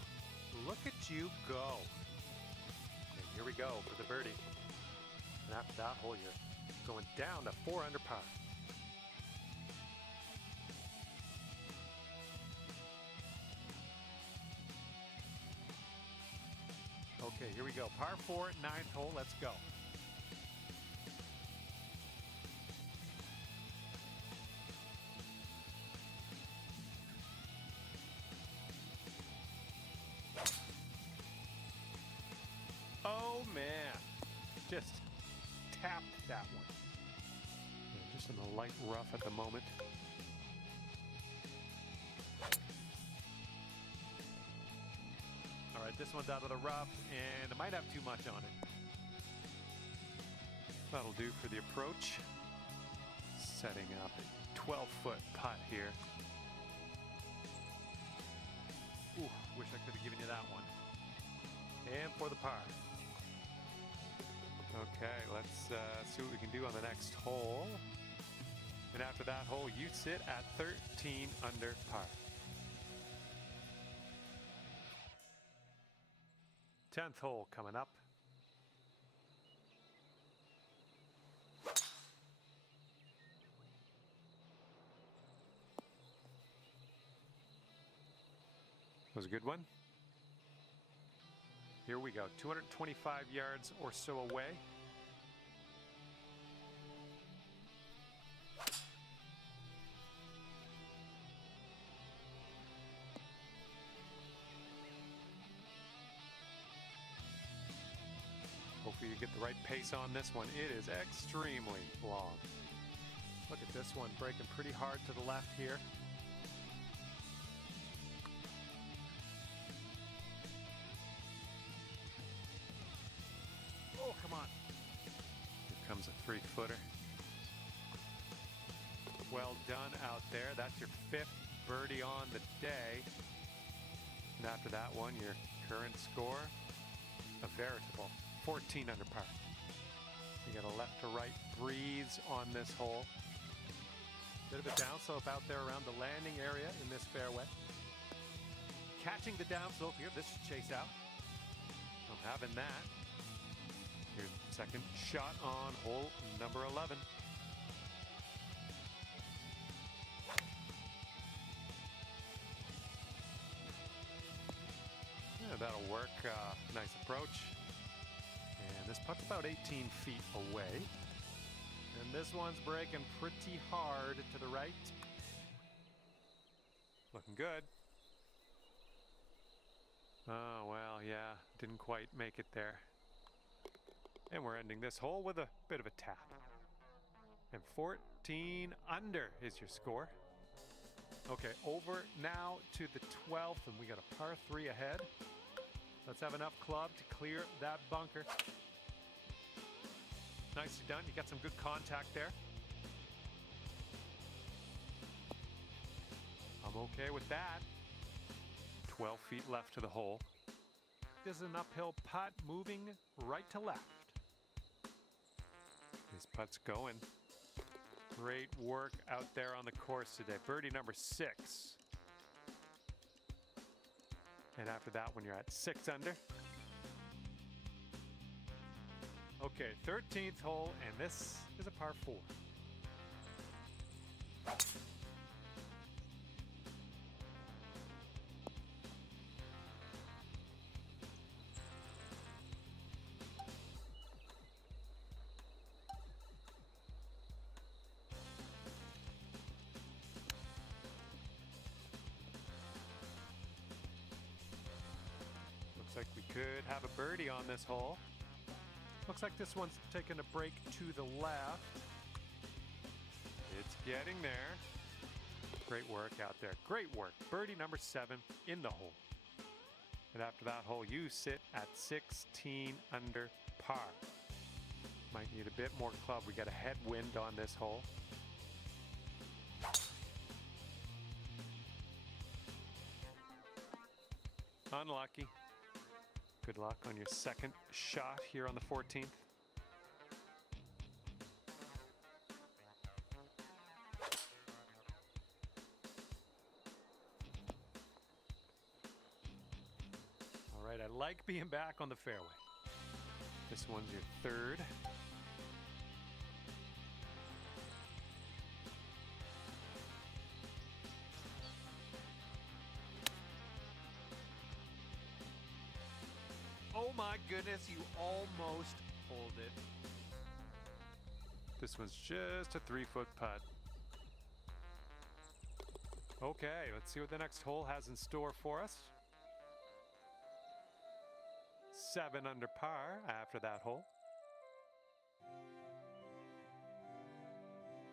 Look at you go. And here we go for the birdie. And after that hole, you're going down to 4 under par. Okay, here we go. Par 4, 9th hole. Let's go. Oh man, just tapped that one. Yeah, just in the light rough at the moment. All right, this one's out of the rough, and it might have too much on it. That'll do for the approach. Setting up a 12-foot putt here. Ooh, wish I could have given you that one. And for the par. Okay, let's see what we can do on the next hole. And after that hole, you sit at 13 under par. 10th hole coming up. Was a good one. Here we go, 225 yards or so away. Hopefully you get the right pace on this one. It is extremely long. Look at this one, breaking pretty hard to the left here. Oh, come on. Here comes a 3-footer. Well done out there. That's your 5th birdie on the day. And after that one, your current score, a veritable 14 under par. You got a left to right breeze on this hole. Bit of a downslope out there around the landing area in this fairway. Catching the downslope here. This should chase out. I'm having that. Here's the second shot on hole number 11. Yeah, that'll work. Nice approach. And this putt's about 18 feet away. And this one's breaking pretty hard to the right. Looking good. Oh, well, yeah, didn't quite make it there. And we're ending this hole with a bit of a tap. And 14 under is your score. Okay, over now to the 12th, and we got a par 3 ahead. Let's have enough club to clear that bunker. Nicely done. You got some good contact there. I'm okay with that. 12 feet left to the hole. This is an uphill putt moving right to left. This putt's going. Great work out there on the course today. Birdie number 6. And after that, when you're at 6 under. Okay, 13th hole, and this is a par 4. Looks like we could have a birdie on this hole. Looks like this one's taking a break to the left. It's getting there. Great work out there. Great work. Birdie number 7 in the hole. And after that hole, you sit at 16 under par. Might need a bit more club. We got a headwind on this hole. Unlucky. Good luck on your second shot here on the 14th. All right, I like being back on the fairway. This one's your 3rd. Oh my goodness, you almost pulled it. This one's just a 3-foot putt. Okay, let's see what the next hole has in store for us. 7 under par after that hole.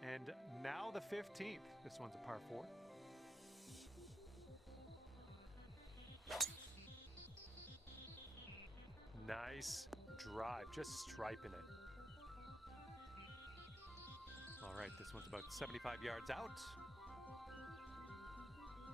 And now the 15th. This one's a par 4. Nice drive, just striping it. All right, this one's about 75 yards out.